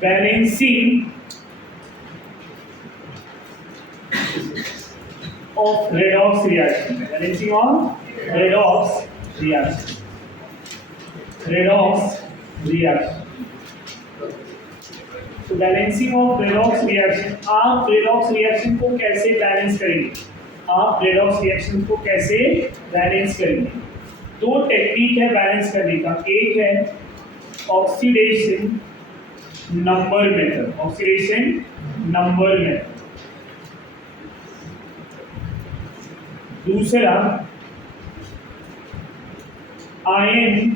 Balancing of redox reaction. Balancing of redox reaction. Redox reaction. तो balancing of redox reaction, आप redox reaction को कैसे balance करेंगे? आप रेडॉक्स रिएक्शन को कैसे बैलेंस करेंगे? दो टेक्निक है बैलेंस करने का। एक है oxidation number method, oxidation number method. दूसरा ion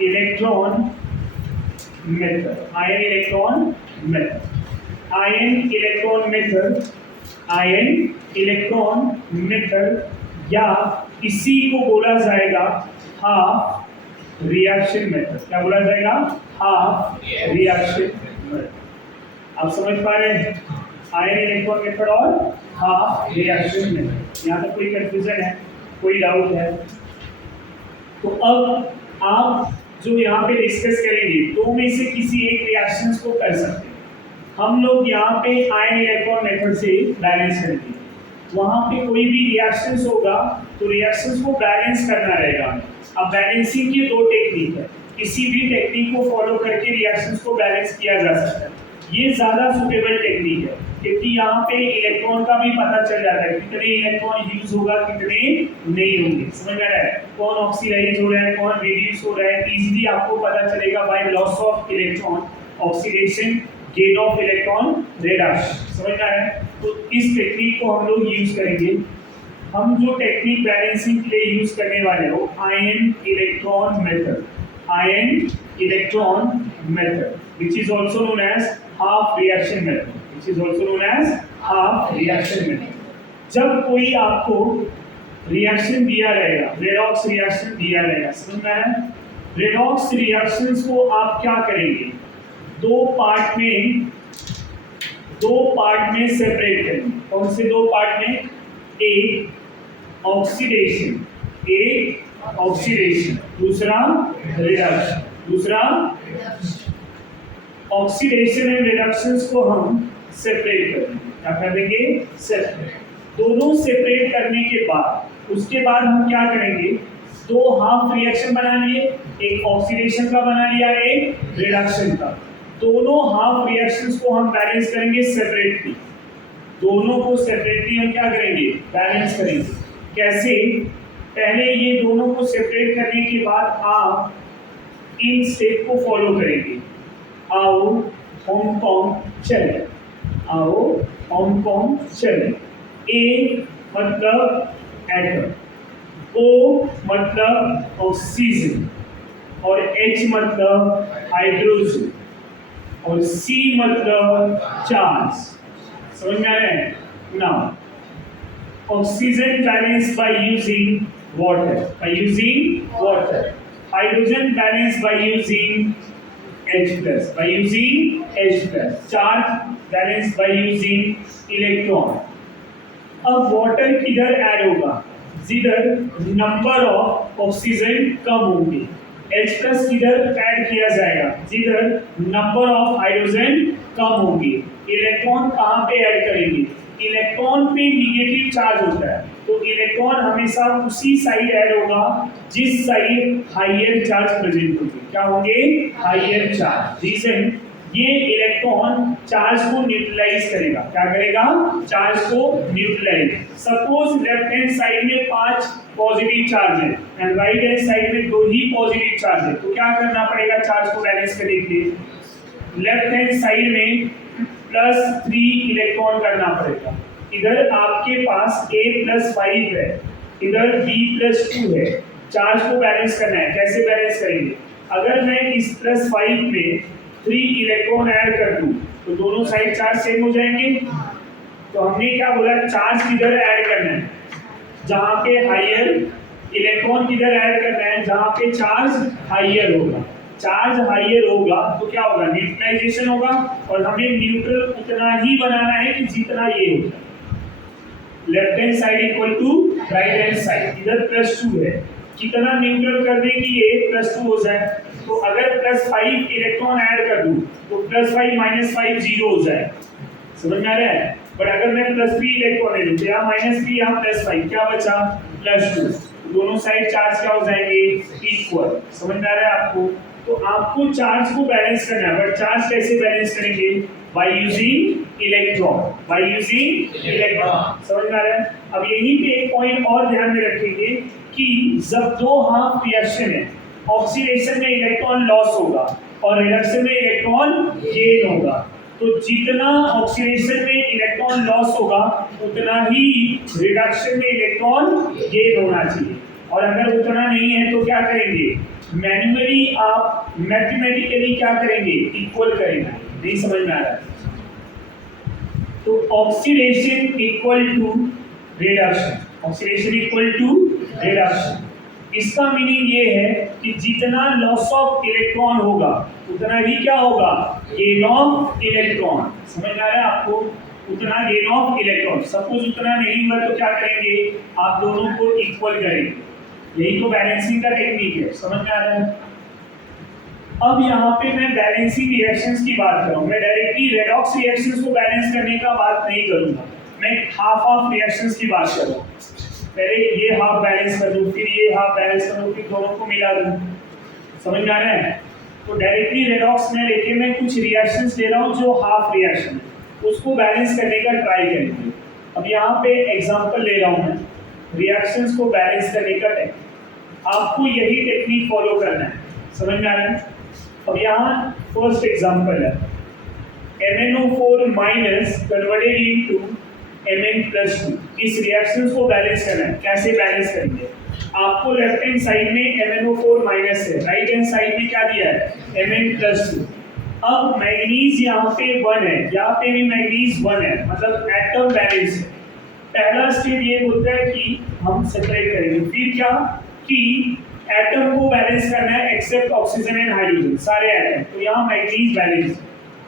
electron method, ion electron method. Ion electron method, ion electron method या इसी को बोला जाएगा हाफ रिएक्शन मेथड। क्या बोला जाएगा? Half reaction method. आप समझ पा रहे हैं? आयन इलेक्ट्रॉन मेथड और हाफ रिएक्शन मेथड। यहाँ तक कोई कंफ्यूजन है, कोई डाउट है? तो अब आप जो यहाँ पे डिस्कस करेंगे दो में से किसी एक रिएक्शंस को कर सकते हैं। हम लोग यहाँ पे आयन इलेक्ट्रॉन मेथड से बैलेंस करेंगे। वहाँ पे कोई भी रिएक्शंस होगा तो रिएक्शंस को बैलेंस करना रहेगा। अब बैलेंसिंग की दो टेक्निक है, किसी भी टेक्निक को फॉलो करके रिएक्शंस को बैलेंस किया जा सकता है। ये ज़्यादा सुटेबल टेक्निक है क्योंकि यहाँ पे इलेक्ट्रॉन का भी पता चल जाता है कितने इलेक्ट्रॉन यूज होगा, कितने नहीं होंगे। समझ में आ रहा है? कौन ऑक्सीडाइज हो रहा है, कौन रिड्यूस हो रहा है, इजीली आपको पता चलेगा by loss of electron, oxidation, gain of electron, reduction. समझ में आ रहा है? तो इस टेक्निक को हम लोग यूज करेंगे। हम जो टेक्निक बैलेंसिंग के लिए यूज करने वाले हो ion electron method, ion electron method which is also known as half reaction method, which is also known as half reaction method। जब कोई आपको रिएक्शन दिया रहेगा, रेडॉक्स रिएक्शन दिया रहेगा, समझ में आया? रेडॉक्स रिएक्शंस को आप क्या करेंगे? दो पार्ट में सेपरेट करेंगे। कौन से दो पार्ट में? एक ऑक्सीडेशन, एक ऑक्सीडेशन, दूसरा रिडक्शन, दूसरा ऑक्सीडेशन एंड रिडक्शंस को हम सेपरेट करेंगे। क्या कर देंगे? सेपरेट। दोनों सेपरेट करने के बाद उसके बाद हम क्या करेंगे? दो हाफ रिएक्शन बना लिए, एक ऑक्सीडेशन का बना लिया, एक रिडक्शन का। दोनों हाफ रिएक्शंस को हम बैलेंस करेंगे सेपरेटली। दोनों को सेपरेटली हम क्या करेंगे? बैलेंस करेंगे। कैसे? पहले ये दोनों को सेपरेट करने के बाद आप इन स्टेप को फॉलो करेंगे। आओ हांगकांग चले, आओ हांगकांग चले। ए मतलब एटम, ओ मतलब ऑक्सीजन और एच मतलब हाइड्रोजन और सी मतलब चार्ज। समझ में आ रहा है? Now oxygen balance by using water, by using water. Hydrogen balance by using H+, by using H+, charge balance by using electron। अब वाटर किधर ऐड होगा? जिधर नंबर ऑफ ऑक्सीजन कम होंगे। H+ किधर ऐड किया जाएगा? जिधर नंबर ऑफ हाइड्रोजन कम होंगे। इलेक्ट्रॉन कहाँ पे ऐड करेंगे? इलेक्ट्रॉन पे निगेटिव चार्ज होता है तो इलेक्ट्रॉन हमेशा उसी साइड ऐड होगा जिस साइड हाइयर चार्ज प्रेजेंट होगी। क्या होंगे? Higher charge. रीजन ये इलेक्ट्रॉन चार्ज को न्यूट्रलाइज करेगा। क्या करेगा? चार्ज को neutralise. Suppose left hand side में 5 पॉजिटिव चार्ज है एंड राइट हैंड साइड में 2 ही पॉजिटिव चार्ज है, तो क्या करना पड़ेगा चार्ज को बैलेंस करने के लिए? लेफ्ट हैंड साइड में +3 इलेक्ट्रॉन करना पड़ेगा। इधर आपके पास A+5 है, इधर B+2 है। चार्ज को बैलेंस करना है। कैसे बैलेंस करेंगे? अगर मैं इस +5 में 3 इलेक्ट्रॉन ऐड कर दूं तो दोनों साइड चार्ज सेम हो जाएंगे। तो हमने क्या बोला? चार्ज किधर ऐड करना है? जहाँ पे हाइयर इलेक्ट्रॉन किधर ऐड करना है? जहाँ पे चार्ज हाइयर होगा। चार्ज हाइयर होगा तो क्या होगा? न्यूट्रलाइजेशन होगा और हमें न्यूट्रल उतना ही बनाना है कि जितना ये होगा। Left hand side equal to right hand side. इधर +2 है, कितना न्यूट्रल कर दें कि ये +2 हो जाए? तो अगर +5 इलेक्ट्रॉन ऐड कर दूं तो +5 -5 0 हो जाए, समझ में आ रहा है। बट अगर मैं +3 इलेक्ट्रॉन ले लूं तो यहाँ -3 यहाँ +5 क्या बचा +2, दोनों साइड चार्ज क्या हो जाएंगे इक्वल, समझ में आ रहा है आपको। तो आपको चार्ज को बैलेंस करना है, बट चार्ज कैसे बैलेंस करेंगे by using electron, by using electron, समझ में आ रहा है। अब यहीं पे एक पॉइंट और ध्यान में रखेंगे कि जब दो हाफ रिएक्शन है, ऑक्सीडेशन में इलेक्ट्रॉन लॉस होगा और रिडक्शन में इलेक्ट्रॉन गेन होगा। तो जितना ऑक्सीडेशन में इलेक्ट्रॉन लॉस होगा उतना ही रिडक्शन में इलेक्ट्रॉन गेन होना चाहिए, और अगर उतना नहीं है तो क्या करेंगे मैन्युअली आप मैथमेटिकली क्या करेंगे इक्वल करेंगे। नहीं समझ में आ रहा है। तो oxidation equal to reduction, oxidation equal to reduction, इसका मीनिंग ये है कि जितना लॉस ऑफ इलेक्ट्रॉन होगा उतना ही क्या होगा गेन ऑफ इलेक्ट्रॉन, समझ में आ रहा है आपको, उतना गेन ऑफ इलेक्ट्रॉन। सपोज उतना नहीं हुआ तो क्या करेंगे आप दोनों को इक्वल करेंगे, यही तो बैलेंसिंग का टेक्निक है, समझ में आ रहा है। अब यहाँ पे मैं बैलेंसिंग रिएक्शंस की बात कर रहा हूँ, मैं डायरेक्टली रेडॉक्स रिएक्शंस को बैलेंस करने का बात नहीं करूँगा, मैं हाफ ऑफ रिएक्शंस की बात कर रहा हूँ। पहले ये हाफ बैलेंस कर दूँ, फिर ये हाफ बैलेंस कर दूँ, फिर दोनों को मिला दूँ, समझ में आ रहा है। तो डायरेक्टली रेडॉक्स में लेके मैं कुछ रिएक्शंस ले रहा हूँ जो हाफ रिएक्शन है, उसको बैलेंस करने का ट्राई करेंगे। अब यहाँ पे एग्जांपल ले रहा हूँ मैं रिएक्शंस को बैलेंस करने का टेक्निक, आपको यही टेक्निक फॉलो करना है, समझ में आ रहा है। अब यहाँ फर्स्ट एग्जांपल है MnO4 minus converted into Mn+2, इस रिएक्शंस को बैलेंस करना है। कैसे बैलेंस करेंगे, आपको लेफ्ट हैंड साइड में MnO4 माइनस है, राइट हैंड साइड में क्या दिया है Mn+2। अब मैग्नीज यहाँ पे 1 है, यहाँ पे भी मैग्नीज 1 है, मतलब एटम बैलेंस है। पहला स्टेप ये होता है कि हम सेपरेट करेंगे, फिर क्या कि एटम को बैलेंस करना है एक्सेप्ट ऑक्सीजन एंड हाइड्रोजन, सारे एटम। तो यहाँ मैग्नीज बैलेंस।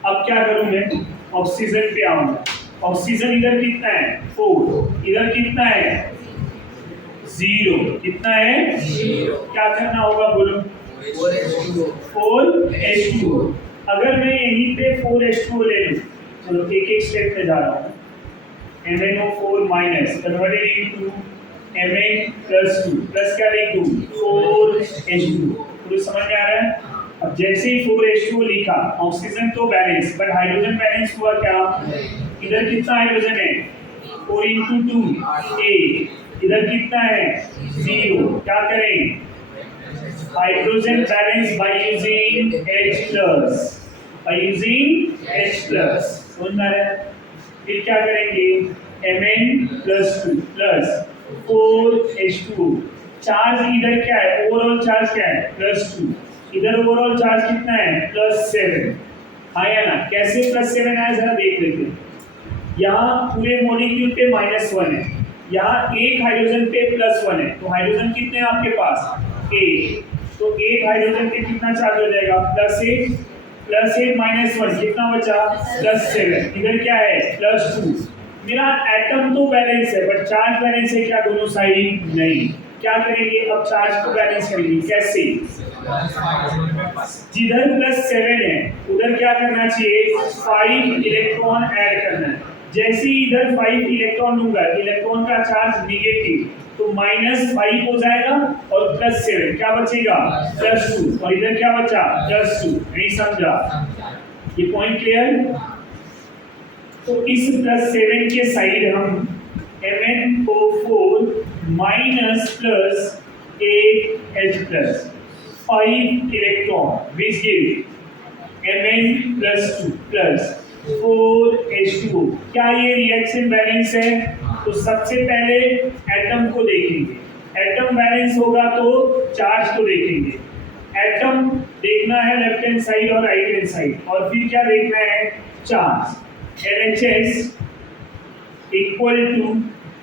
अब क्या करूँ मैं ऑक्सीजन पे आऊंगा, ऑक्सीजन इधर कितना है 4, इधर कितना है 0, कितना है 0, क्या करना होगा बोलो 4H2। अगर मैं यहीं पे 4H2 ले लूँ, चलो एक एक स्टेप में जा रहा हूँ, MnO4 minus converted into Mn+2 plus क्या लिख दूँ 4H2, तो समझ में आ रहा है। अब जैसे ही 4H2 लिखा, ऑक्सीजन तो बैलेंस, बट हाइड्रोजन बैलेंस हुआ क्या, इधर कितना हाइड्रोजन है 4 × 2 8, इधर कितना है 0, क्या करें hydrogen balance by using H+, by using H+, समझ में आ रहा है। फिर क्या करेंगे Mn+2 प्लस 4H2, चार्ज इधर क्या है ओवरऑल चार्ज क्या है +2, इधर ओवरऑल चार्ज कितना है +7 आया ना। कैसे +7 आया जरा देख लेते हैं। यहाँ पूरे मॉलिक्यूल पे -1 है, यहाँ एक हाइड्रोजन पे +1 है, तो हाइड्रोजन कितने हैं आपके पास 8, तो 8 हाइड्रोजन पे कितना चार्ज हो जाएगा +8 -1 कितना बचा +7, इधर क्या है +2। मेरा एटम तो बैलेंस है बट चार्ज बैलेंस है क्या दोनों साइड नहीं। क्या करेंगे अब चार्ज को बैलेंस करेंगे, कैसे जिधर +7 है उधर क्या करना चाहिए 5 इलेक्ट्रॉन ऐड करना है। जैसे ही इधर 5 इलेक्ट्रॉन दूंगा, इलेक्ट्रॉन का चार्ज निगेटिव, तो -5 हो जाएगा और +7 क्या बचेगा +2, और इधर क्या बचा +2। नहीं समझा ये पॉइंट क्लियर। तो इस +7 के साइड हम MnO4 minus plus 8H+, 5 electron which give Mn+2 plus 4H2। क्या ये रिएक्शन बैलेंस है? तो सबसे पहले एटम को देखेंगे, एटम बैलेंस होगा तो चार्ज को देखेंगे। एटम देखना है लेफ्ट हैंड साइड और राइट हैंड साइड, और फिर क्या देखना है charge. LHS equal to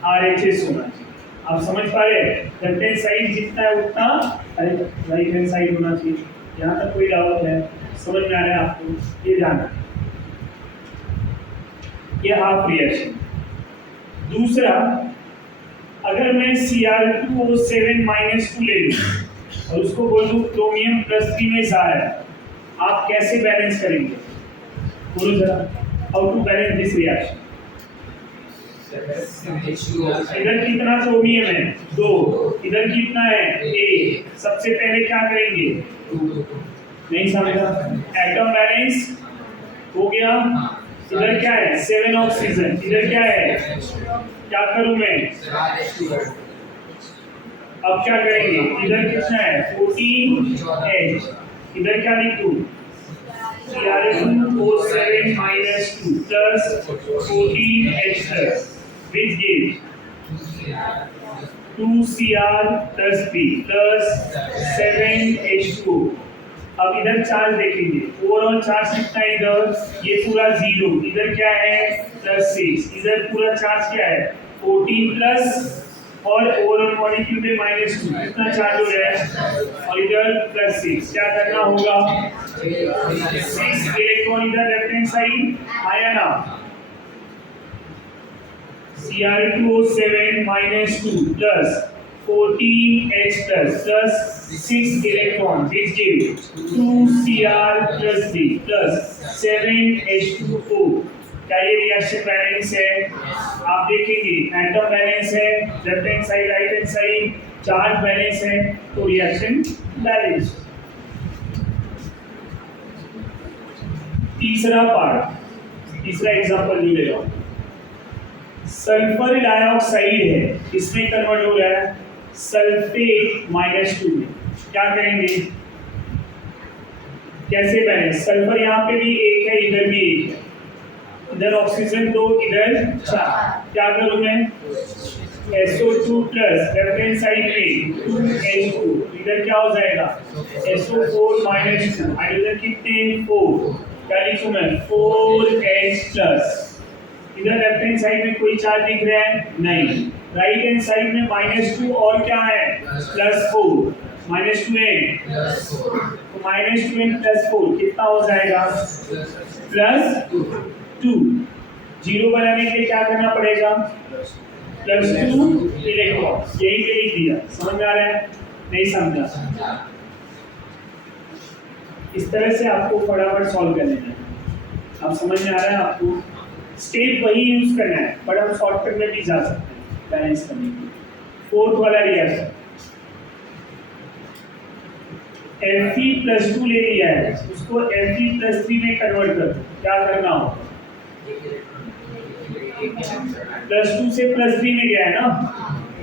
RHS होना चाहिए। आप समझ पा रहे हैं? लेफ्ट हैंड साइड जितना है उतना राइट हैंड साइड होना चाहिए। यहाँ तक कोई डाउट है? समझ में आ रहा है आपको? ये जानना, ये हाफ रिएक्शन। दूसरा, अगर मैं Cr2O7 -2 ले लूँ और उसको बोल दूं क्रोमियम +3 में जार है, आप कैसे बैलेंस करेंगे? बोलो जरा, how to balance this reaction? इधर कितना क्रोमियम है? 2। इधर कितना है? 1। सबसे पहले क्या करेंगे? नहीं समझा? एटम बैलेंस हो गया। इधर क्या है? 7 ऑक्सीजन। इधर क्या है? क्या करूं मैं? अब क्या करेंगे? इधर कितना है? 14H। इधर क्या लिखूं? Cr2O7 - 2 plus 14H plus, which gives 2Cr plus B plus 7H2O। अब इधर चार्ज देखेंगे, ओवरऑल चार्ज कितना है इधर? ये पूरा 0। इधर क्या है? +6। इधर पूरा चार्ज क्या है? 14 प्लस और ओवरऑल मॉलिक्यूल में -2, कितना चार्ज हो रहा है? और इधर +6। क्या करना होगा? 6 इलेक्ट्रॉन इधर लेफ्ट हैंड साइड आया ना, Cr2O7 - 2 plus 14H plus 6 electron, which gives 2Cr plus B plus 7H2O। क्या ये रिएक्शन बैलेंस है? आप देखेंगे एटम बैलेंस है, left hand side right hand side charge balance है, तो रिएक्शन बैलेंस। तीसरा पार्ट, तीसरा एग्जांपल जो ले रहा हूं, सल्फर डाइऑक्साइड है, इसमें कन्वर्ट हो रहा है सल्फेट -2 में। क्या करेंगे? कैसे बैलेंस? सल्फर यहाँ पे भी 1 है, इधर भी 1 है, इधर ऑक्सीजन 2, इधर 4। क्या करूं मैं? SO2 plus left hand side में 2H2, इधर क्या हो जाएगा? SO4 - 2। हाइड्रोजन कितने? 4। क्या लिखूं मैं? 4H plus. इधर लेफ्ट हैंड साइड में कोई चार्ज दिख रहा है? नहीं। राइट हैंड साइड में -2 और क्या है? +4। -2 है तो -2 and +4 कितना हो जाएगा? +2। 0 बनाने के लिए क्या करना पड़ेगा? +2 इलेक्ट्रॉन। यही पे लिख दिया। समझ में आ रहा है? नहीं समझा? इस तरह से आपको फटाफट सॉल्व कर लेना है। अब समझ में आ रहा है आपको? स्टेप वही यूज करना है, बट हम शॉर्टकट में भी जा सकते हैं बैलेंस करने के लिए। 4th वाला रिएक्शन, Fe+2 ले लिया है, उसको Fe+3 में कन्वर्ट कर दो। क्या करना हो? +2 से +3 में गया है ना,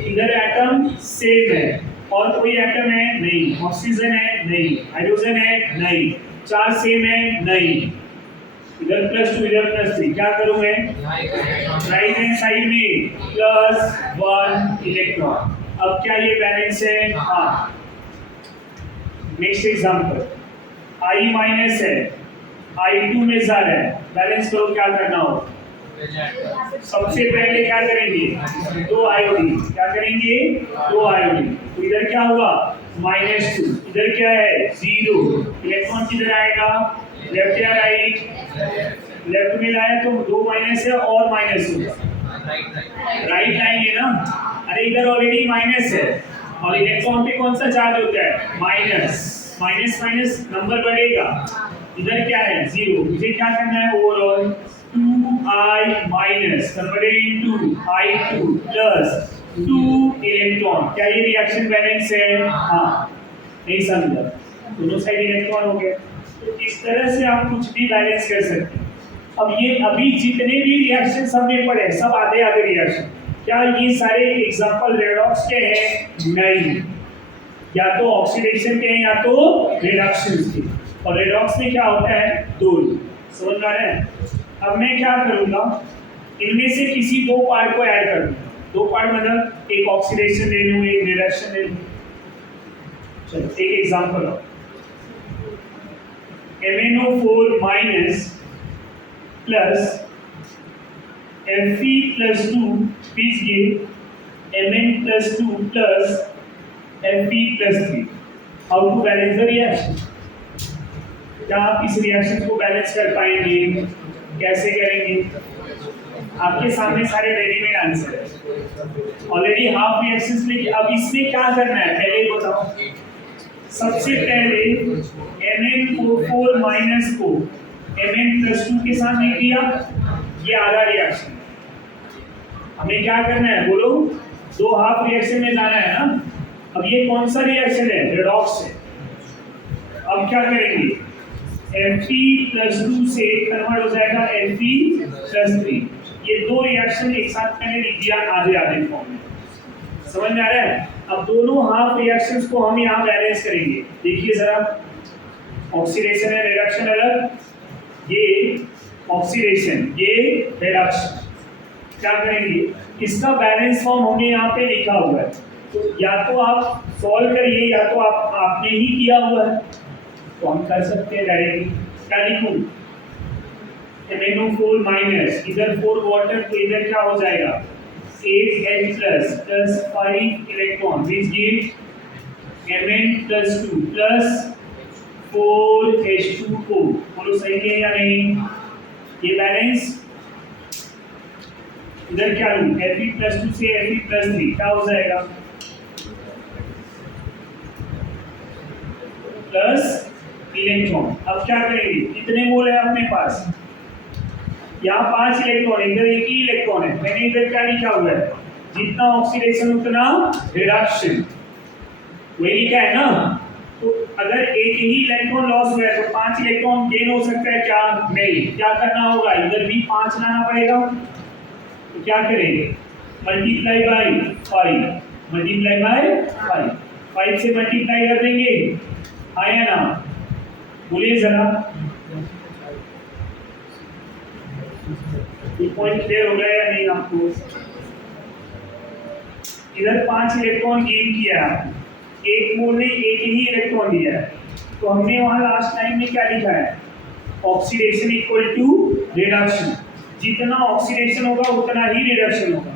इधर एटम सेम है और कोई एटम है? नहीं। ऑक्सीजन है? नहीं। हाइड्रोजन है? नहीं। चार्ज सेम है? नहीं। इधर +2 इधर +3। क्या करूं मैं? राइट हैंड साइड में +1 इलेक्ट्रॉन। अब क्या ये बैलेंस है? हाँ। नेक्स्ट एग्जांपल, I- है, I2 में जार है, बैलेंस करो। क्या करना हो? सबसे पहले क्या करेंगे? 2 आयोडीन। क्या करेंगे? 2 आयोडीन। तो इधर क्या हुआ? -2। इधर क्या है? 0। इलेक्ट्रॉन किधर आएगा? लेफ्ट या राइट? लेफ्ट में लाया तो 2 माइनस है और माइनस होगा, राइट लाएंगे ना। अरे इधर ऑलरेडी माइनस है और इलेक्ट्रॉन पे कौन सा चार्ज होता है? माइनस। माइनस माइनस नंबर बढ़ेगा। इधर क्या है? 0। मुझे क्या करना है? Overall 2I minus converted into I2 plus 2 electron. क्या ये रिएक्शन बैलेंस है? हाँ। नहीं समझा? दोनों साइड इलेक्ट्रॉन हो गए। तो इस तरह से आप कुछ भी बैलेंस कर सकते हैं। अब ये अभी जितने भी रिएक्शन हमने पढ़े सब आधे आधे रिएक्शन, क्या ये सारे एग्जांपल रेडॉक्स के हैं? नहीं, या तो ऑक्सीडेशन के हैं या तो रिडक्शन के। और रेडॉक्स में क्या होता है? 2। समझ में आ रहा है? अब मैं क्या करूंगा, इनमें से किसी 2 पार्ट को ऐड कर दूंगा। 2 पार्ट मतलब एक ऑक्सीडेशन ले लूं, एक रिडक्शन ले लूं। चलो एक एग्जांपल हो, MnO4 minus plus Fe+2 which give Mn+2 plus Fe+3। How to balance the reaction? क्या आप इस रिएक्शन को बैलेंस कर पाएंगे? कैसे करेंगे? आपके सामने सारे रेडीमेड आंसर है, ऑलरेडी हाफ रिएक्शंस लेके। अब इसमें क्या करना है पहले बताओ। सबसे पहले Mn4 माइनस को Mn+2 के साथ नहीं दिया, ये आधा रिएक्शन। हमें क्या करना है बोलो, दो हाफ रिएक्शन में जाना है ना। अब ये कौन सा रिएक्शन है, रेडॉक्स है। अब क्या करेंगे, Fe+2 से कन्वर्ट हो जाएगा Fe+3। ये दो रिएक्शन एक साथ मैंने लिख दिया आधे आधे फॉर्म में, समझ में आ रहा है। अब दोनों हाफ रिएक्शंस को हम यहाँ बैलेंस करेंगे। देखिए जरा, ऑक्सीडेशन है, रिडक्शन अलग, ये ऑक्सीडेशन, ये रिडक्शन। क्या करेंगे, इसका बैलेंस फॉर्म हमने यहाँ पे लिखा हुआ है, तो या तो आप सॉल्व करिए या तो आपने ही किया हुआ है, तो हम कर सकते हैं डायरेक्टली। क्या लिखूं, MnO4 माइनस, इधर 4 वाटर तो इधर क्या हो जाएगा 8H plus 5 electron, which gives Mn+2 plus 4H2O। बोलो सही है या नहीं, ये बैलेंस। इधर क्या लूं, Fe+2 से Fe+3 क्या हो जाएगा, प्लस इलेक्ट्रॉन। अब क्या करेंगे, कितने मोल है अपने पास, यहाँ 5 इलेक्ट्रॉन, इधर एक ही इलेक्ट्रॉन है। मैंने इधर क्या लिखा हुआ है, जितना ऑक्सीडेशन उतना रिडक्शन, वही लिखा है ना। तो अगर एक ही इलेक्ट्रॉन लॉस हुआ है तो 5 इलेक्ट्रॉन गेन हो सकता है क्या, नहीं। क्या करना होगा, इधर भी 5 लाना पड़ेगा। तो क्या करेंगे, मल्टीप्लाई बाय 5, मल्टीप्लाई बाय 5, 5 से मल्टीप्लाई कर देंगे, आया ना, बोलिए जरा। ये पॉइंट क्लियर हो गया या नहीं आपको। इधर 5 इलेक्ट्रॉन गेन किया है, एक मोल ने एक ही इलेक्ट्रॉन दिया है, तो हमने वहां लास्ट लाइन में क्या लिखा है, ऑक्सीडेशन इक्वल टू रिडक्शन। जितना ऑक्सीडेशन होगा उतना ही रिडक्शन होगा।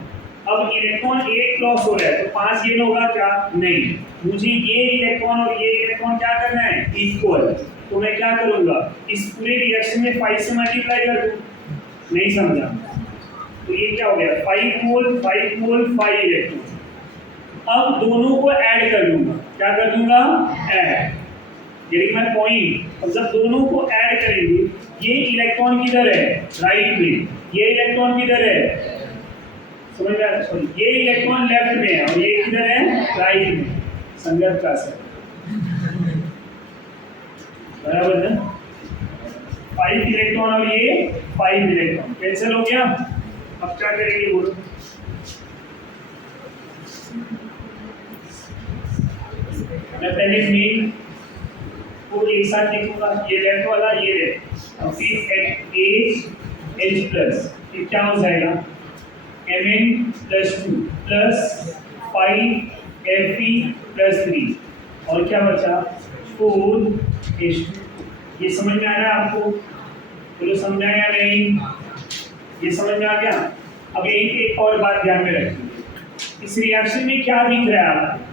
अब इलेक्ट्रॉन एक लॉस हो रहा है तो 5 गेन होगा क्या, नहीं। मुझे ये इलेक्ट्रॉन और ये इलेक्ट्रॉन क्या करना है, इक्वल। तो मैं क्या करूंगा, इस पूरे रिएक्शन में 5 से मल्टीप्लाई कर दूं, नहीं समझा। तो ये क्या हो गया, 5 मोल 5 मोल 5 इलेक्ट्रॉन। अब दोनों को ऐड कर दूंगा, क्या कर दूंगा, ऐड। यही मैं पॉइंट। अब जब दोनों को ऐड करेंगे, ये इलेक्ट्रॉन किधर है, राइट में, ये इलेक्ट्रॉन किधर है, समझ में आया, सॉरी, ये इलेक्ट्रॉन लेफ्ट में है और ये किधर है, राइट में। संगत का सर बराबर ना, 5 इलेक्ट्रॉन और ये 5 इलेक्ट्रॉन कैंसिल हो गया। अब क्या करेंगे बोलो, मैं पहले मेन को एक साथ लिखूंगा, ये लेफ्ट वाला ये लेफ्ट, और फिर H प्लस, ये क्या हो जाएगा Mn+2 प्लस 5 Fe+3 और क्या बचा 4H2। ये समझ में आ रहा है आपको, बोलो समझ आया या नहीं, ये समझ में आ गया। अब एक और बात ध्यान में रखिए, इस रिएक्शन में क्या दिख रहा है आपको,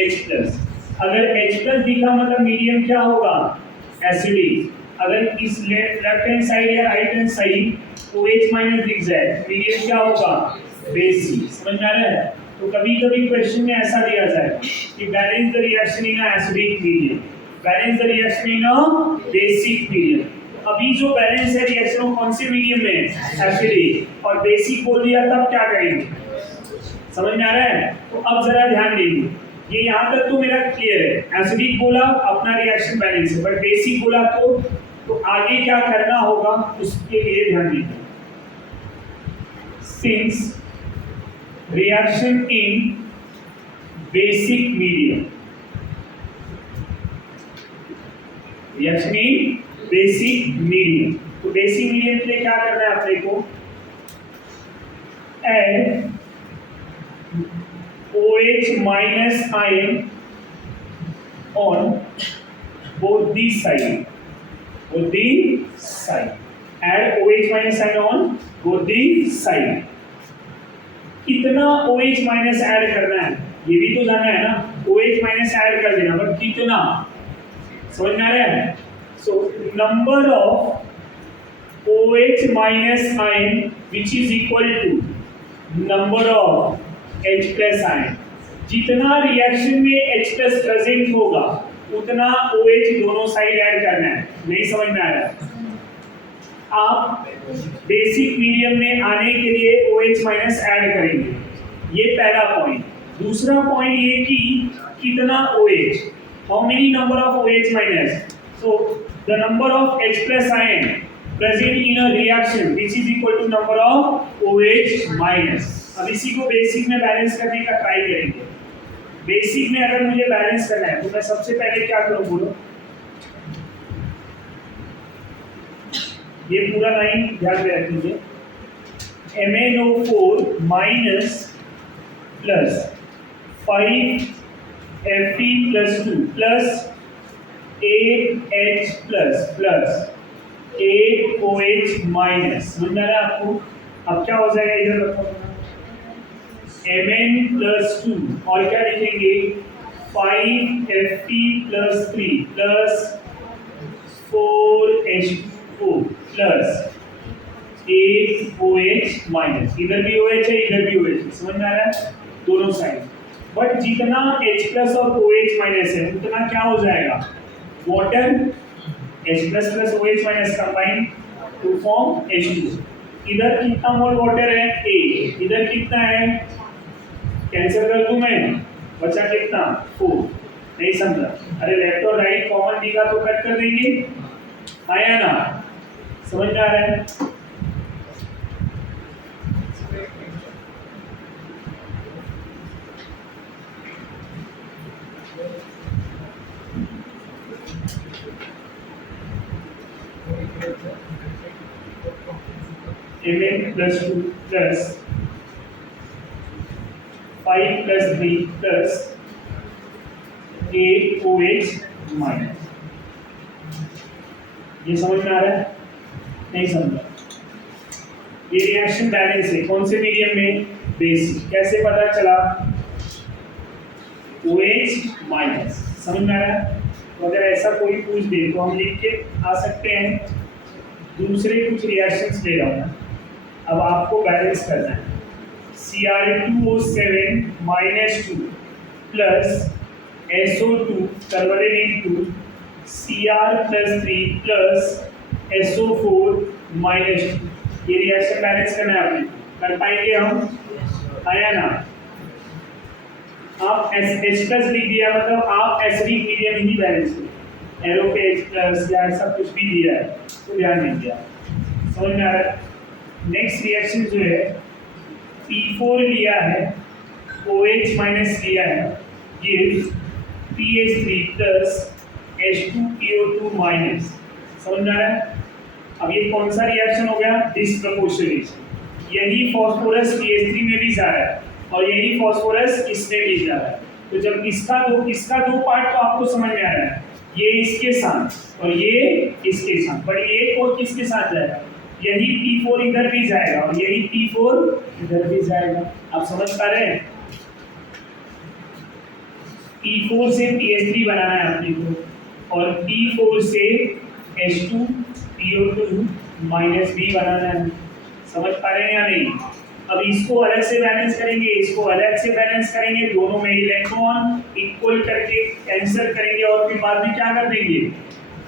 H+। अगर H+ दिखा मतलब मीडियम क्या होगा, एसिडिक। अगर इस लेफ्ट हैंड साइड या राइट हैंड साइड OH- दिख जाए, मीडियम क्या होगा, बेसिक। समझ में आ रहा है। तो कभी कभी क्वेश्चन में ऐसा दिया जाए कि balance the reaction in acidic medium, balance the reaction in basic medium. अभी जो बैलेंस है रिएक्शन वो कौन से मीडियम में, एसिडिक, और बेसिक बोल दिया तब क्या करेंगे, समझ में आ रहा है। तो अब जरा ध्यान देंगे, ये यहाँ तक तो मेरा क्लियर है, एसिडिक बोला अपना रिएक्शन बैलेंस है, बट बेसिक बोला तो आगे क्या करना होगा उसके लिए ध्यान दीजिए। Since reaction in basic medium, reaction in basic medium, तो बेसिक मीडियम के लिए क्या करना है अपने को, add OH- ion on both the side, add OH- ion on both the side। कितना OH- ऐड करना है ये भी तो जानना है ना, OH- ऐड कर देना, बट कितना, समझ में आ रहा है। So number of OH- ion which is equal to number of H+ ion। जितना रिएक्शन में H+ प्रेजेंट होगा उतना OH दोनों साइड ऐड करना है। नहीं समझ में आया? आप बेसिक मीडियम में आने के लिए OH माइनस ऐड करेंगे, ये पहला पॉइंट। दूसरा पॉइंट ये कि कितना OH, how many number of OH minus, so the number of H plus ion present in a reaction which is equal to number of OH minus. अब इसी को बेसिक में बैलेंस करने का ट्राई करेंगे। बेसिक में अगर मुझे बैलेंस करना है तो मैं सबसे पहले क्या करूं, बोलो? ये पूरा लाइन ध्यान में रखिए। MnO4 minus plus 5Fe plus 2 plus 8H plus plus 8OH minus. समझ में आ रहा है आपको? अब क्या हो जाएगा, इधर रखो Mn प्लस 2 और क्या लिखेंगे 5Fe plus 3 plus 4H4 plus 8OH minus. इधर भी OH है, इधर भी OH है। समझ में आ रहा है? दोनों साइड। बट जितना H प्लस और OH माइनस है उतना क्या हो जाएगा, water. H plus plus OH minus combine to form H2। इधर कितना मोल वाटर है, A। इधर कितना है, कैंसिल कर दूं मैं, बचा कितना 4। नहीं समझा? अरे लेफ्ट और राइट कॉमन दिखा तो कट कर देंगे, आया ना? समझ में आ रहा है? Mn plus 2 plus 5 plus 3 plus 8OH minus. ये समझ में आ रहा है? नहीं समझा? ये रिएक्शन बैलेंस है कौन से मीडियम में, बेसिक। कैसे पता चला, OH माइनस। समझ में आ रहा है? तो अगर ऐसा कोई पूछ दे तो हम लिख के आ सकते हैं। दूसरे कुछ रिएक्शंस ले रहा हूं। अब आपको बैलेंस करना है। Cr2O7 minus 2 plus SO2 converted into Cr plus 3 plus SO4 minus 2। ये रिएक्शन बैलेंस करना है आपने। कर पाएंगे हम? आया ना? आप H प्लस लिख दिया, मतलब आप एसिडिक मीडियम ही बैलेंस करें। एरो पे H प्लस या ऐसा कुछ भी दिया है तो ध्यान नहीं दिया। समझ में आ रहा है? नेक्स्ट रिएक्शन जो है P4 लिया है, OH माइनस लिया है, gives PH3 plus H2PO2 minus. समझ में आ रहा है? अब ये कौन सा रिएक्शन हो गया, डिसप्रपोर्शनेट। यही फास्फोरस PH3 में भी जा रहा है और यही फास्फोरस इसमें भी जा रहा है। तो जब इसका दो पार्ट तो आपको समझ में आ रहा है, ये इसके साथ और ये इसके साथ, पर ये और किसके साथ जाएगा, यही P4 इधर भी जाएगा और यही P4 इधर भी जाएगा। आप समझ पा रहे हैं? P4 से PH3 बनाना है अपने को और P4 से H2PO2 माइनस B बनाना है। समझ पा रहे हैं या नहीं? अब इसको अलग से बैलेंस करेंगे, इसको अलग से बैलेंस करेंगे, दोनों में इलेक्ट्रॉन इक्वल करके कैंसिल करेंगे और फिर बाद में क्या कर देंगे,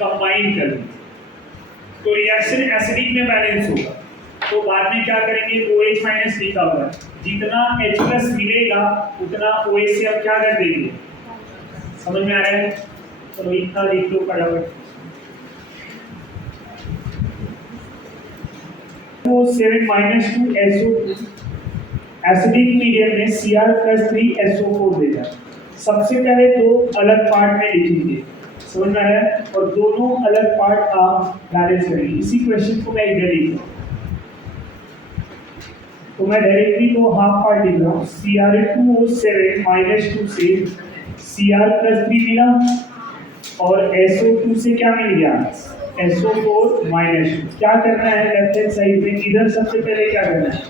कंबाइन कर देंगे। तो रिएक्शन एसिडिक में बैलेंस होगा। तो बाद में क्या करेंगे, OH माइनस लिखा हुआ है, जितना H प्लस मिलेगा उतना OH से अब क्या कर देंगे। समझ में आ रहा है? चलो इतना लिख लो फटाफट। 7 माइनस 2 SO2 एसिडिक मीडियम में Cr प्लस 3 SO4 देगा। सबसे पहले दो अलग पार्ट में लिखेंगे, समझ में आ रहा है? और दोनों अलग पार्ट आप बैलेंस करेंगे। इसी क्वेश्चन को मैं इधर लिख रहा हूँ, तो मैं डायरेक्टली तो हाफ पार्ट लिख रहा हूँ। Cr2O7 माइनस 2 से Cr प्लस 3 मिला और SO2 से क्या मिल गया, SO4 माइनस 2। क्या करना है लेफ्ट हैंड साइड में, इधर सबसे पहले क्या करना है,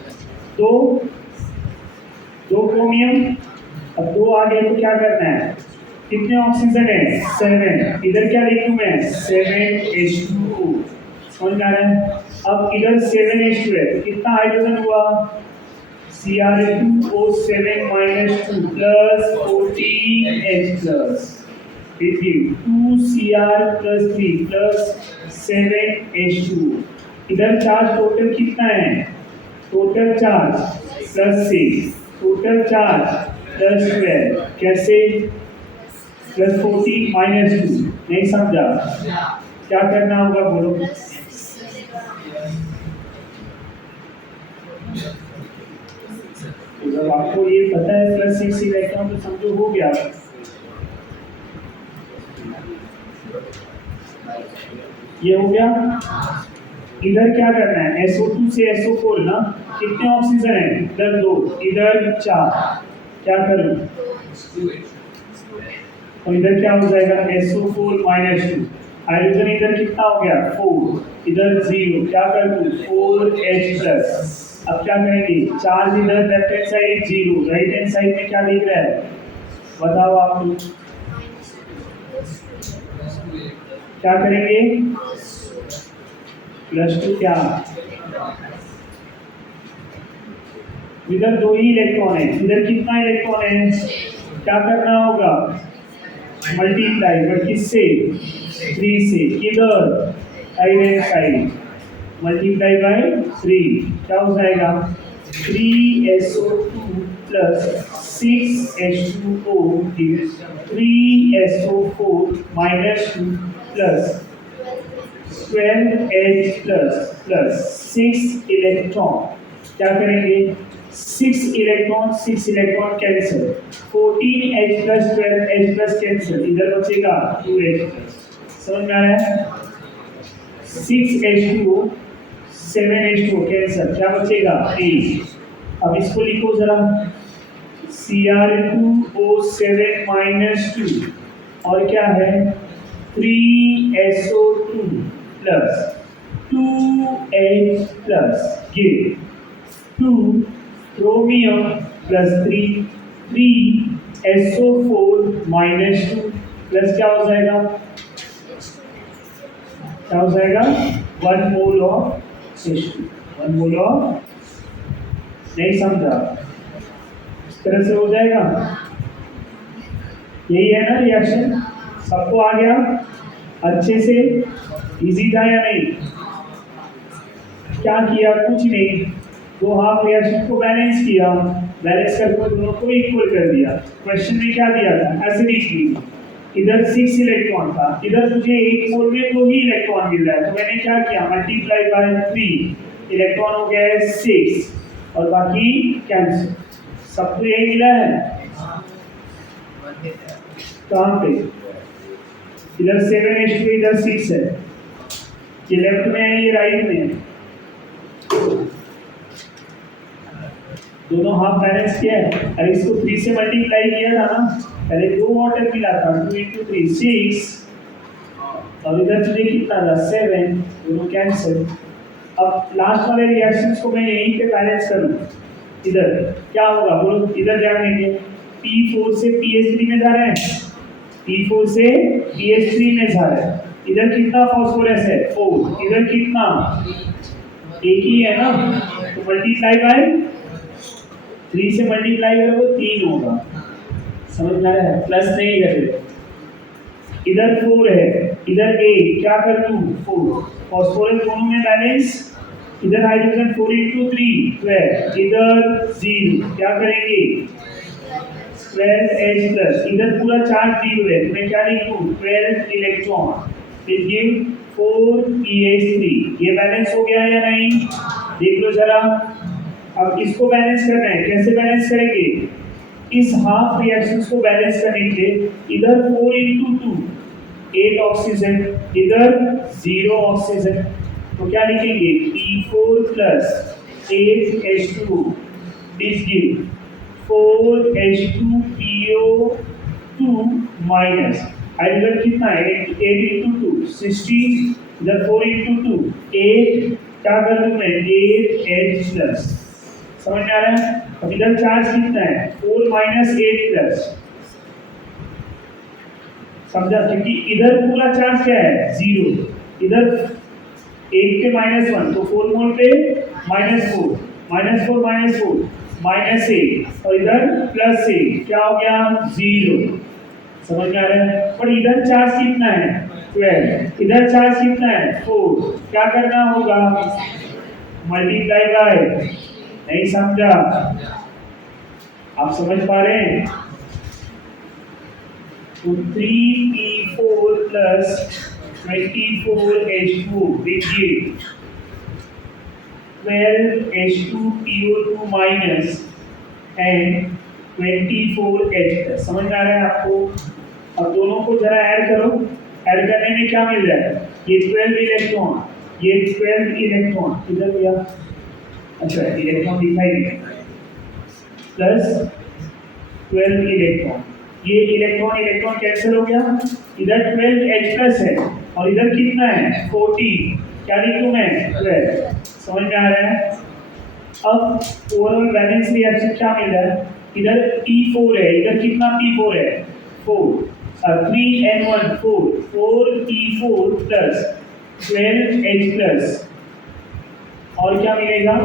दो क्रोमियम, अब दो आ गए तो क्या करना है, कितने ऑक्सीजन है, 7। इधर क्या लिखूं मैं, 7H2O। समझ में आ रहा है? अब इधर 7H2 है तो कितना हाइड्रोजन हुआ, Cr2O7 minus 2 plus 14H plus. It give 2Cr plus 3 plus 7H2। इधर चार्ज टोटल कितना है? Total charge plus 6, total charge plus 12, कैसे प्लस 14 माइनस 2? नहीं समझा? क्या करना होगा बोलो? तो जब आपको ये पता है प्लस 6 इलेक्ट्रॉन तो समझो हो गया। ये हो गया। इधर क्या करना है? SO2 से SO4 ना, कितने ऑक्सीजन है? इधर 2, इधर 4, क्या करूं? और इधर क्या हो जाएगा? SO4 minus 2। हाइड्रोजन इधर कितना हो गया? 4, इधर 0, क्या कर दूं? 4H plus. अब क्या करेंगे? चार्ज इधर left hand side 0, right hand side में क्या दिख रहा है? बताओ आप लोग क्या करेंगे? प्लस 2 क्या? इधर 2 ही इलेक्ट्रॉन है, इधर कितना इलेक्ट्रॉन है? क्या करना होगा? मल्टीप्लाई, बट किससे? 3 से। किधर? Right hand side, multiply by 3, क्या हो जाएगा? 3SO2 plus 6H2O gives 3SO4 minus 2 plus 12H plus 6 electron. क्या करेंगे? 6 electron cancel, 14H plus 12H plus cancel, इधर बचेगा 2H plus। समझ में आ रहा है? 6H2O 7H2O कैंसिल, क्या बचेगा? 8। अब इसको लिखो जरा, Cr2O7 minus 2 और क्या है? 3SO2 plus 2H plus give 2 chromium plus 3SO4 minus 2 plus क्या हो जाएगा? क्या हो जाएगा? 1 mole of H2, 1 mole of. नहीं समझा? इस तरह से हो जाएगा। यही है ना रिएक्शन? सबको आ गया अच्छे से? इजी था या नहीं? क्या किया? कुछ नहीं, 2 हाफ रिएक्शन को बैलेंस किया, बैलेंस करके दोनों को इक्वल कर दिया। क्वेश्चन में क्या दिया था? एसिडिटी, इधर 6 इलेक्ट्रॉन था, इधर मुझे 1 मोल में 2 ही इलेक्ट्रॉन मिल रहा है, तो मैंने क्या किया? मल्टीप्लाई बाय 3, इलेक्ट्रॉन हो गया है 6 और बाकी कैंसिल। सबको यही मिला है। कहाँ पे? इधर 7H2, इधर 6 है, ये लेफ्ट में है, ये राइट में है, दोनों हाफ बैलेंस किया है। अरे इसको 3 से मल्टीप्लाई किया था ना, पहले 2 वाटर मिला था, 2 × 3 6, और इधर तुझे कितना था? 7, दोनों कैंसिल। अब लास्ट वाले रिएक्शंस को मैं यहीं पे बैलेंस करूँ, इधर क्या होगा बोलो? इधर क्या करेंगे? P4 से PH3 में जा रहे हैं, P4 से PH3 में जा रहे हैं। इधर कितना फास्फोरस है? 4, इधर कितना? एक ही है ना, तो मल्टीप्लाई बाय 3 से मल्टीप्लाई करो तो 3 होगा। समझ में आ रहा है? प्लस नहीं करें, इधर 4 है, इधर 8, क्या कर दूं? 4, फास्फोरस दोनों में बैलेंस। इधर हाइड्रोजन 4 × 3 12, इधर 0, क्या करेंगे? 12H प्लस, इधर पूरा चार्ज 0 है, तो मैं क्या लिखूं? 12 इलेक्ट्रॉन, इट गिव 4PH3। ये बैलेंस हो गया है या नहीं? देख लो जरा। अब इसको बैलेंस करना है, कैसे बैलेंस करेंगे? इस हाफ रिएक्शंस को बैलेंस करने के लिए इधर 4 × 2 8 ऑक्सीजन, इधर 0 ऑक्सीजन, तो क्या लिखेंगे? P4 plus 8H2, this give 4H2PO2 minus, hydrogen कितना है? 8 × 2 16, इधर 4 × 2 8, क्या कर दूं मैं? 8H plus. समझ में आ रहा है? अब इधर चार्ज कितना है? 4 - 8 प्लस। समझा? क्योंकि इधर पूरा चार्ज क्या है? 0, इधर 8 पे -1, तो 4 मोल पे -4, -4 -4 -8, और इधर +8, क्या हो गया? 0। समझ में आ रहा है? पर इधर चार्ज कितना है 12, इधर चार्ज कितना है 4, क्या करना होगा मल्टीप्लाई बाय, नहीं समझा? आप समझ पा रहे हैं? तो 3p4 plus 24H2 will give 12H2PO2 minus and 24H+। समझ में आ रहा है आपको? अब दोनों को जरा ऐड करो, ऐड करने में क्या मिल रहा है? ये 12 इलेक्ट्रॉन, ये 12 इलेक्ट्रॉन किधर गया? अच्छा इलेक्ट्रॉन दिखाई नहीं, प्लस 12 इलेक्ट्रॉन, ये इलेक्ट्रॉन इलेक्ट्रॉन कैंसिल हो गया, इधर 12H+ है और इधर कितना है 14, क्या लिखूं मैं 12। समझ में आ रहा है? अब ओवरऑल बैलेंस रिएक्शन क्या मिल रहा है? इधर P4 है, इधर कितना P4 है 4, 3N1 4, 4P4 plus 12H+, और क्या मिलेगा?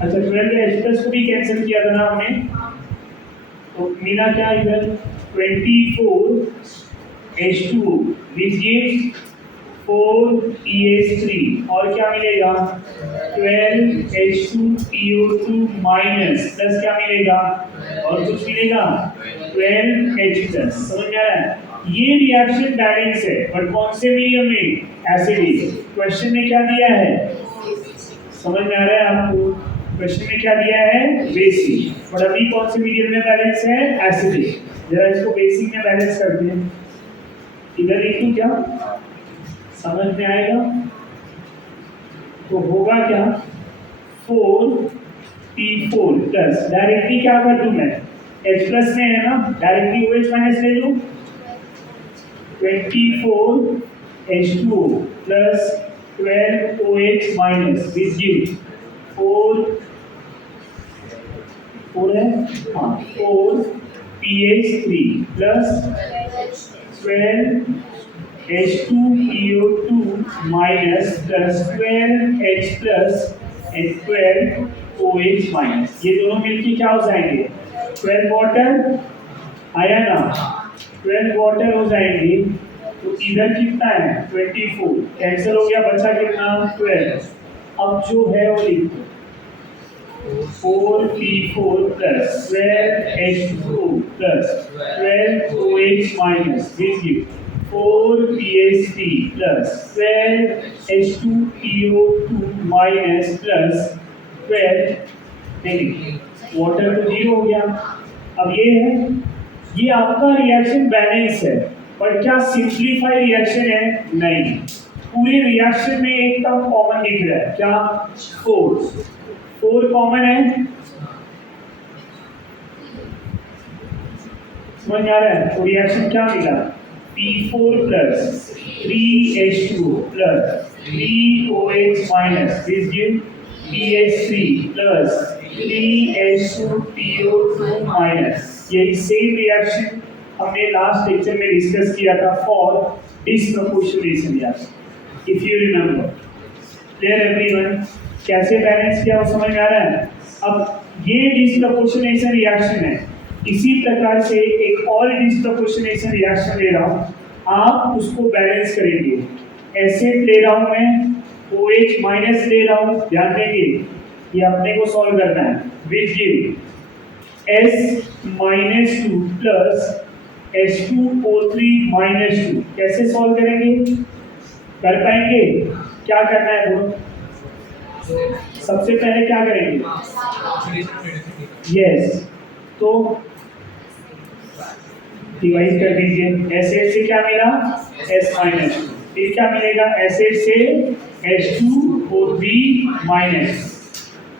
अच्छा 12H+ को भी कैंसिल किया था ना हमने, तो मिला क्या इधर 24H2 which gives 4pH3, और क्या मिलेगा 12H2PO2 माइनस प्लस क्या मिलेगा और कुछ मिलेगा 12H+। समझ में आ रहा है? ये रिएक्शन बैलेंस है, बट कौन से मीडियम में? एसिडिक। क्वेश्चन में क्या दिया है? समझ में आ रहा है आपको? क्वेश्चन में क्या दिया है? बेसिक। और अभी कौन से मीडियम में बैलेंस है? एसिडिक। जरा इसको बेसिक में बैलेंस करते हैं, इधर लिखूं क्या? समझ में आएगा? तो होगा क्या 4p4 प्लस, डायरेक्टली क्या कर दूं मैं? H+ में है ना, डायरेक्टली OH माइनस ले लूं, 24H2 plus 12OH minus which give 4 है, हाँ 4pH3 plus 12H2PO2 minus plus 12H+ and 12OH minus, ये दोनों मिलके क्या हो जाएंगे 12 वाटर, आया ना 12 वाटर हो जाएंगे। तो इधर कितना है 24, कैंसिल हो गया, बचा कितना 12। अब जो है वो लिखो 4p4 plus 12H2 plus 12OH minus which give 4pH3 plus 12H2PO2 minus plus 12, देखिए वाटर तो 0 हो गया। अब ये है, ये आपका रिएक्शन बैलेंस है, पर क्या सिंप्लीफाई रिएक्शन है? नहीं, पूरे रिएक्शन में एक टर्म कॉमन दिख रहा है, क्या 4 कॉमन है। समझ में आ रहा है? तो रिएक्शन क्या मिला P4 plus 3H2 plus 3OH minus which give PH3 plus 3H2PO2 minus। यही सेम रिएक्शन हमने लास्ट लेक्चर में डिस्कस किया था for disproportionation reaction, if you remember. Clear everyone? कैसे बैलेंस किया वो समझ में आ रहा है? अब ये डिस्प्रपोर्शनेशन रिएक्शन है, इसी प्रकार से एक और डिस्प्रपोर्शनेशन रिएक्शन ले रहा हूँ, आप उसको बैलेंस करेंगे। एसिड ले रहा हूँ मैं, OH माइनस ले रहा हूँ, ध्यान देंगे ये अपने को सॉल्व करना है, which give S-2 plus H2O3 -2। कैसे सॉल्व करेंगे? कर पाएंगे? क्या करना है बोलो? सबसे पहले क्या करेंगे? यस, तो डिवाइड कर दीजिए। एसिड से क्या मिला S-, फिर क्या मिलेगा एसिड से H2O3-।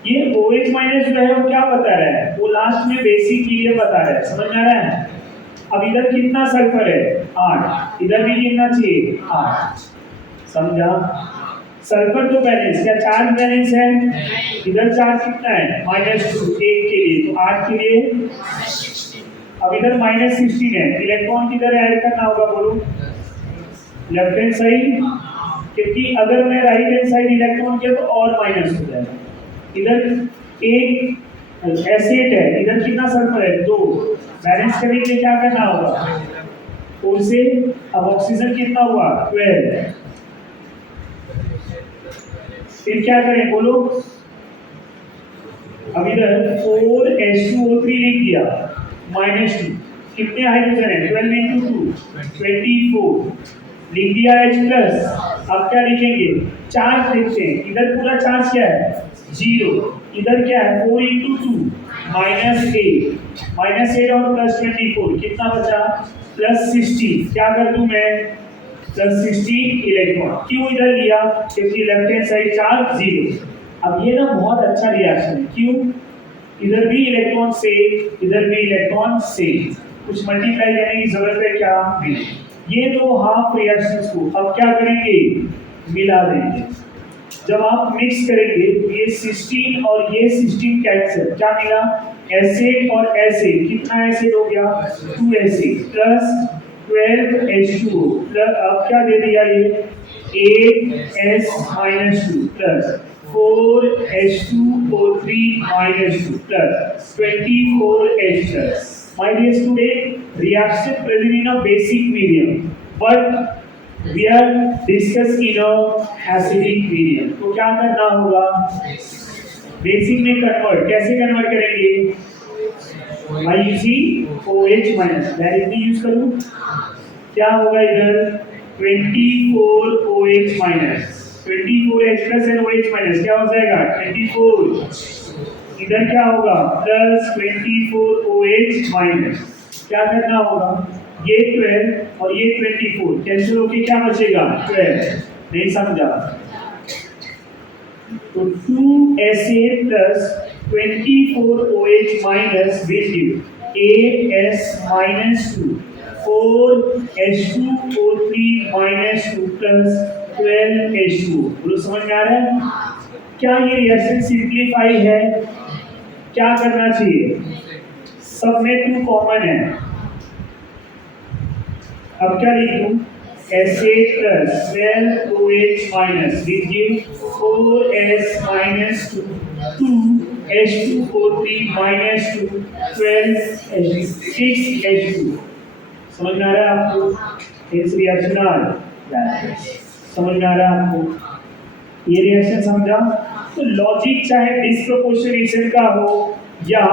ये OH माइनस जो है वो क्या बता रहा है? वो लास्ट में बेसिक मीडियम बता रहा है। समझ में आ रहा है? अब इधर कितना सल्फर है 8, इधर भी कितना चाहिए 8। समझा? सल्फर तो बैलेंस, क्या चार्ज बैलेंस है? इधर चार्ज कितना है -2, 1 के लिए, तो 8 के लिए। अब इधर -16 है, इलेक्ट्रॉन किधर ऐड करना होगा बोलो? लेफ्ट हैंड साइड, क्योंकि अगर मैं राइट हैंड साइड इलेक्ट्रॉन किया तो और माइनस हो जाएगा। इधर एक S8 है, इधर कितना सल्फर है 2, बैलेंस करने के लिए क्या करना होगा 4 से अब ऑक्सीजन कितना हुआ 12। फिर क्या करें बोलो, अब इधर 4H2O3 लिख दिया -2, कितने हाइड्रोजन है 12 × 2 24 लिख दिया H प्लस। अब क्या लिखेंगे चार्ज लिखते हैं, इधर पूरा चार्ज क्या है 0, इधर क्या है 4 × 2 -8 और +24 कितना बचा +16। क्या कर दूं मैं +16 इलेक्ट्रॉन, क्यों इधर लिया क्योंकि लेफ्ट हैंड साइड चार्ज 0। अब ये ना बहुत अच्छा रिएक्शन है, क्यों इधर भी इलेक्ट्रॉन से इधर भी इलेक्ट्रॉन से, कुछ मल्टीप्लाई करने की जरूरत है क्या नहीं। ये दो हाफ रिएक्शंस को अब क्या करेंगे मिला देंगे। जब आप मिक्स करेंगे ये 16 और ये 16 कैंसिल, क्या मिला एसिड और एसिड, कितना एसिड हो गया 2 एसिड प्लस 12H2O प्लस अब क्या दे दिया ये 8S-2 plus 4H2O3 -2 plus 24H plus. My dear student, reaction present in a basic medium, but we are discussing in a acidic medium. तो क्या करना होगा बेसिक में कन्वर्ट, कैसे कन्वर्ट करेंगे by using OH minus, directly use करूं क्या होगा इधर 24OH minus 24H plus and OH minus क्या हो जाएगा 24, इधर क्या होगा प्लस 24OH माइनस। क्या करना होगा ये 12 और ये 24 कैंसिल होके क्या बचेगा 12, नहीं समझा तो 2SA plus 24OH minus will give 8S-2 4H2O3 -2 plus 12H2O। बोलो समझ में आ रहा है क्या ये रिएक्शन सिंपलीफाई है, क्या करना चाहिए सब में 2 कॉमन है। अब क्या लिखूं SA plus 12OH minus will give 4S -2 2H2O3 -2 12H2 समझ में आ रहा है आपको, इस रिएक्शन समझ में आ रहा है आपको, ये रिएक्शन समझा। तो लॉजिक चाहे डिस्प्रोपोर्शनेशन का हो या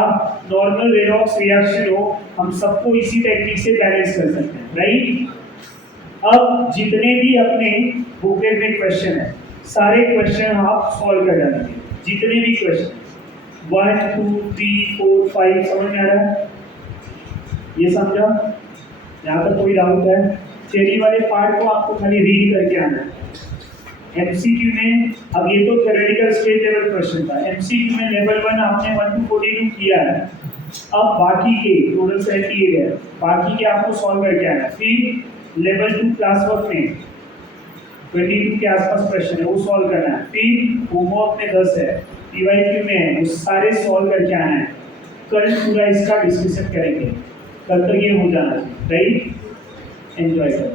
नॉर्मल रेडॉक्स रिएक्शन हो, हम सबको इसी टेक्निक से बैलेंस कर सकते हैं, राइट। अब जितने भी अपने बुकलेट में क्वेश्चन है सारे क्वेश्चन आप सॉल्व कर डालेंगे, जितने भी क्वेश्चन 1 2 3 4 5 समझ में आ रहा है, ये समझा। यहाँ पर कोई डाउट है थ्योरी वाले पार्ट को आपको खाली रीड करके आना है। एमसीक्यू में अब ये तो थ्योरेटिकल स्टेट लेवल क्वेश्चन था, एमसीक्यू में लेवल 1 आपने 1 to 42 किया है। अब बाकी के टोटल सेट किए गए, बाकी के आपको सॉल्व करके आना है। फिर लेवल 2 क्लास वर्क में 22 के आसपास क्वेश्चन है वो सॉल्व करना है। फिर होमवर्क में 10 है, पीवाईक्यू में है, वो सारे सॉल्व करके आना है। कल पूरा इसका डिस्कशन करेंगे, कल तक ये हो जाना चाहिए, राइट। एंजॉय करो।